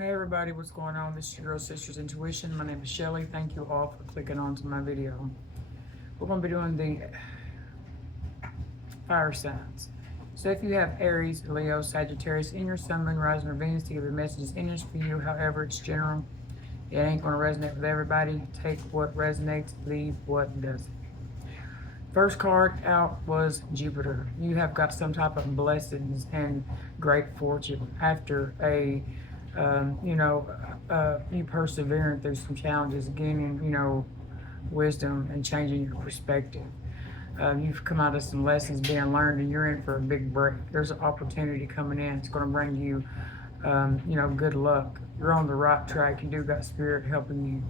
Hey everybody, what's going on? This is your girl Sisters Intuition. My name is Shelly. Thank you all for clicking onto my video. We're going to be doing the fire signs. So if you have Aries, Leo, Sagittarius in your sun, moon, rising, or Venus, to give a message in this for you. However, it's general. It ain't going to resonate with everybody. Take what resonates, leave what doesn't. First card out was Jupiter. You have got some type of blessings and great fortune after you persevering through some challenges, gaining, wisdom and changing your perspective. You've come out of some lessons being learned, and you're in for a big break. There's an opportunity coming in. It's going to bring you, good luck. You're on the right track. You do got spirit helping you.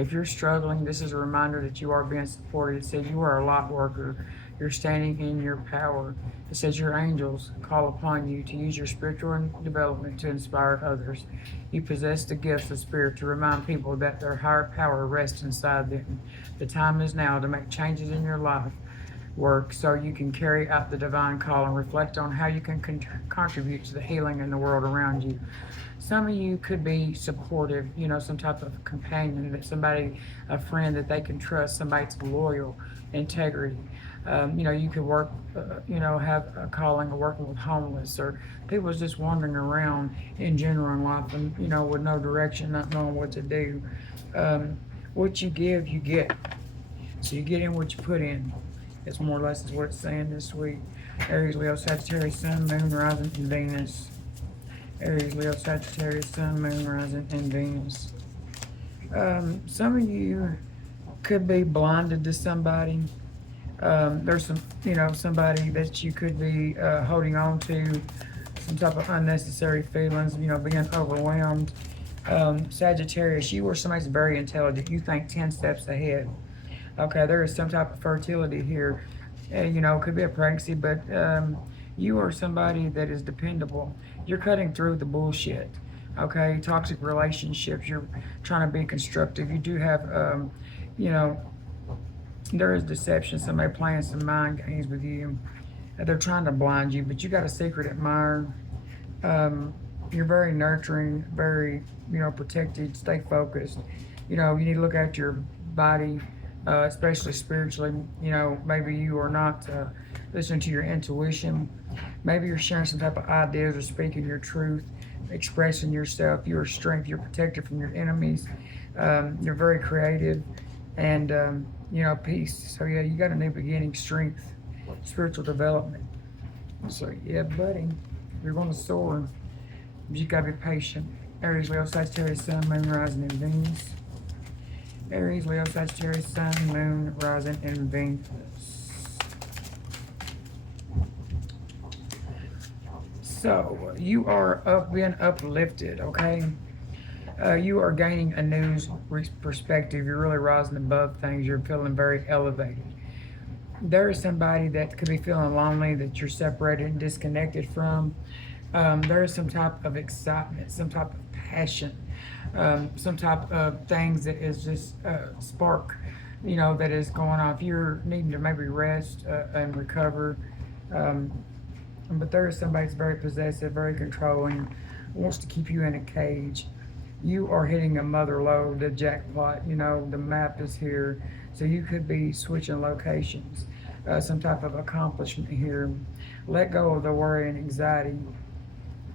If you're struggling, this is a reminder that you are being supported. It says you are a light worker. You're standing in your power. It says your angels call upon you to use your spiritual development to inspire others. You possess the gifts of spirit to remind people that their higher power rests inside them. The time is now to make changes in your life work so you can carry out the divine call and reflect on how you can contribute to the healing in the world around you. Some of you could be supportive, some type of companion, that somebody, a friend that they can trust, somebody that's loyal, integrity. You could work, have a calling of working with homeless or people just wandering around in general in life and, with no direction, not knowing what to do. What you give, you get. So you get in what you put in. It's more or less is what it's saying this week. Aries, Leo, Sagittarius, Sun, Moon, Rising, and Venus. Aries, Leo, Sagittarius, Sun, Moon, Rising, and Venus. Some of you could be blinded to somebody. There's somebody that you could be holding on to, some type of unnecessary feelings, being overwhelmed. Sagittarius, you are somebody that's very intelligent. You think 10 steps ahead. Okay, there is some type of fertility here. It could be a pregnancy, but you are somebody that is dependable. You're cutting through the bullshit. Okay, toxic relationships. You're trying to be constructive. You do have, there is deception. Somebody playing some mind games with you. They're trying to blind you, but you got a secret admirer. You're very nurturing, very, protected. Stay focused. You need to look after your body. Especially spiritually, maybe you are not listening to your intuition. Maybe you're sharing some type of ideas or speaking your truth, expressing yourself. You're strength. You're protected from your enemies. You're very creative and, peace. So, yeah, you got a new beginning, strength, spiritual development. So, yeah, buddy, you're going to soar. You got to be patient. Aries, Leo, Sagittarius, Sun, Moon, Rising, and Venus. Aries, Leo, Sagittarius, Sun, Moon, Rising, and Venus. So you are being uplifted, okay? You are gaining a new perspective. You're really rising above things. You're feeling very elevated. There is somebody that could be feeling lonely that you're separated and disconnected from. There is some type of excitement, some type of passion. Some type of things that is just spark, that is going on. If you're needing to maybe rest and recover, but there is somebody that's very possessive, very controlling, wants to keep you in a cage. You are hitting a mother lode, the jackpot. The map is here, so you could be switching locations. Some type of accomplishment here. Let go of the worry and anxiety.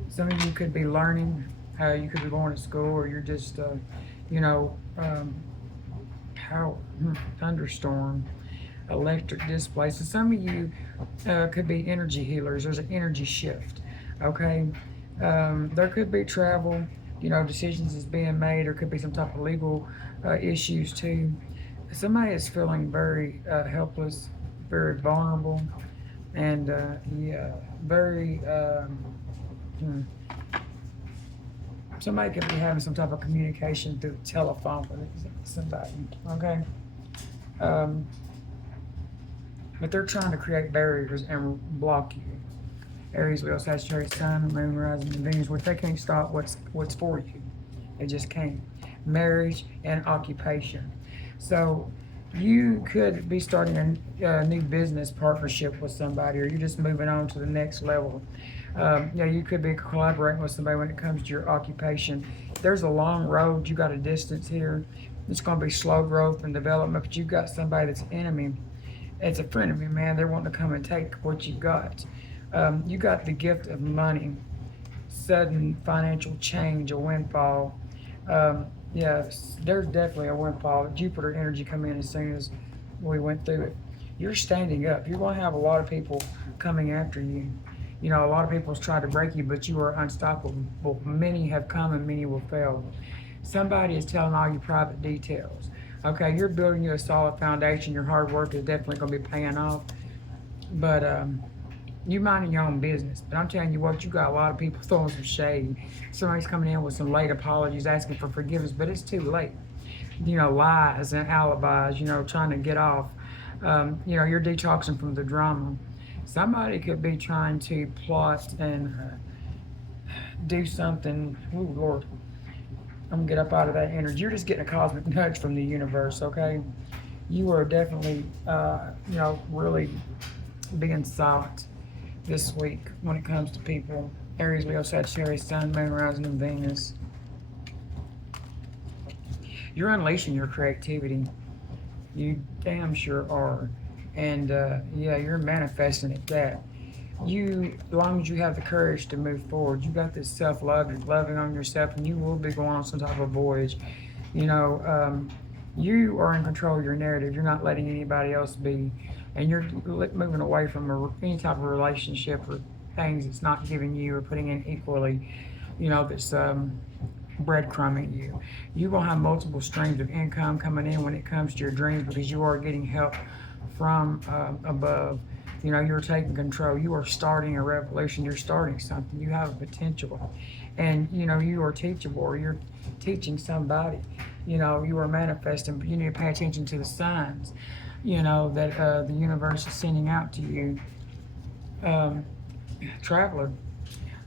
Some of you could be learning. You could be going to school, or you're just, power, thunderstorm, electric display. So some of you could be energy healers. There's an energy shift, okay? There could be travel, decisions is being made. There could be some type of legal issues too. Somebody is feeling very helpless, very vulnerable, and very, somebody could be having some type of communication through telephone with somebody, okay? But they're trying to create barriers and block you. Aries, Leo, Sagittarius, Sun, Moon, Rising, and Venus, which they can't stop what's for you. They just can't. Marriage and occupation. So you could be starting a new business partnership with somebody, or you're just moving on to the next level. You could be collaborating with somebody when it comes to your occupation There's a long road. You got a distance here. It's going to be slow growth and development, but you've got somebody that's an enemy. It's a friend of me, man. They're wanting to come and take what you got. You got the gift of money, sudden financial change, a windfall. Yes, there's definitely a windfall. Jupiter energy come in as soon as we went through it. You're standing up. You're going to have a lot of people coming after you. You know, a lot of people have tried to break you, but you are unstoppable. Many have come and many will fail. Somebody is telling all your private details. Okay, you're building you a solid foundation. Your hard work is definitely going to be paying off. But you minding your own business. But I'm telling you what, you got a lot of people throwing some shade. Somebody's coming in with some late apologies, asking for forgiveness, but it's too late. You know, lies and alibis, you know, trying to get off. You know, you're detoxing from the drama. Somebody could be trying to plot and do something. Oh, Lord. I'm going to get up out of that energy. You're just getting a cosmic nudge from the universe, okay? You are definitely, you know, really being sought this week when it comes to people. Aries, Leo, Sagittarius, Sun, Moon, Rising, and Venus. You're unleashing your creativity. You damn sure are. And yeah, you're manifesting it that. You, as long as you have the courage to move forward, you got this self-love, you're loving on yourself, and you will be going on some type of voyage. You know, you are in control of your narrative. You're not letting anybody else be. And you're moving away from any type of relationship or things that's not giving you or putting in equally, you know, that's breadcrumbing you. You're going to have multiple streams of income coming in when it comes to your dreams because you are getting help from above. You know, you're taking control. You are starting a revolution. You're starting something. You have a potential. And, you know, you are teachable or you're teaching somebody. You know, you are manifesting, but you need to pay attention to the signs, you know, that the universe is sending out to you. Traveler,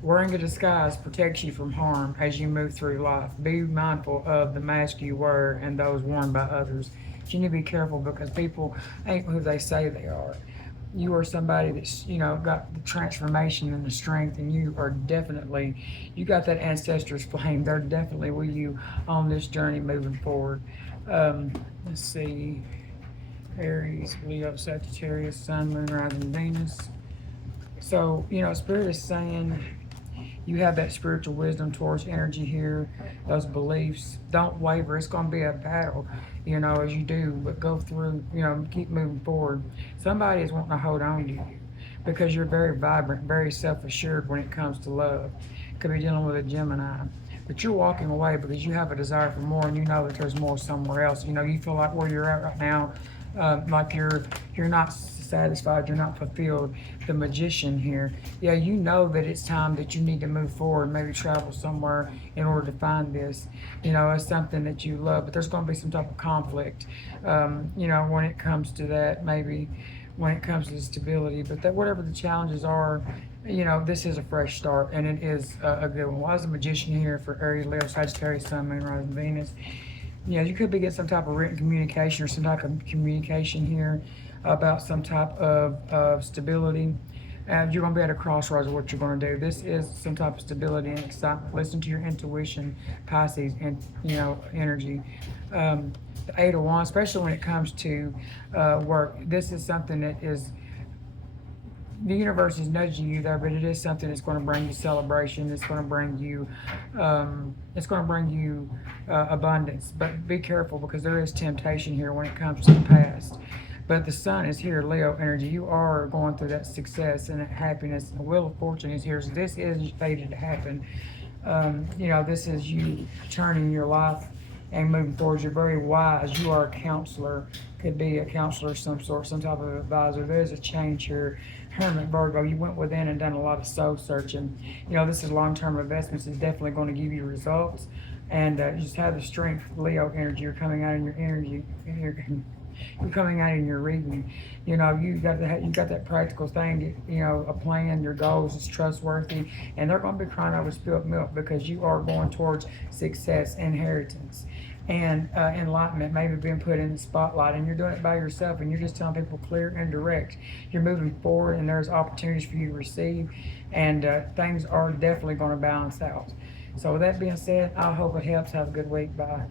wearing a disguise protects you from harm as you move through life. Be mindful of the mask you wear and those worn by others. You need to be careful because people ain't who they say they are. You are somebody that's, you know, got the transformation and the strength, and you are definitely, you got that ancestors flame. They're definitely with you on this journey moving forward. Let's see. Aries, Leo, Sagittarius, Sun, Moon, Rising, Venus. So, you know, Spirit is saying you have that spiritual wisdom towards energy here, those beliefs. Don't waver. It's going to be a battle, you know, as you do, but go through, you know, keep moving forward. Somebody is wanting to hold on to you because you're very vibrant, very self-assured when it comes to love. Could be dealing with a Gemini. But you're walking away because you have a desire for more and you know that there's more somewhere else. You know, you feel like where you're at right now, like you're not satisfied, you're not fulfilled. The Magician here, yeah, you know that it's time that you need to move forward, maybe travel somewhere in order to find this. You know, it's something that you love, but there's going to be some type of conflict, you know, when it comes to that, maybe when it comes to stability. But that whatever the challenges are, you know, this is a fresh start and it is a good one. Why is the Magician here for Aries, Leo, Sagittarius, Sun, Moon, Rising, Venus? Yeah, you could be getting some type of written communication or some type of communication here about some type of stability. And you're going to be at a crossroads of what you're going to do. This is some type of stability and excitement. Listen to your intuition, Pisces, and, you know, energy. The Eight of Wands, especially when it comes to work, this is something that is, the universe is nudging you there, but it is something that's going to bring you celebration. It's going to bring you, abundance. But be careful because there is temptation here when it comes to the past. But the Sun is here, Leo energy. You are going through that success and that happiness. The Wheel of Fortune is here. So this is fated to happen. You know, this is you turning your life and moving forward. You're very wise. You are a counselor. Could be a counselor of some sort, some type of advisor. There's a change here. Hermit, Virgo, you went within and done a lot of soul searching. You know, this is long-term investments. Is definitely going to give you results. And you just have the strength, Leo energy. You're coming out in your energy. You're coming out in your reading. You know, you got that practical thing. You know, a plan, your goals is trustworthy, and they're going to be crying over spilled milk because you are going towards success, inheritance, and enlightenment. Maybe being put in the spotlight, and you're doing it by yourself, and you're just telling people clear and direct. You're moving forward, and there's opportunities for you to receive, and things are definitely going to balance out. So with that being said, I hope it helps. Have a good week. Bye.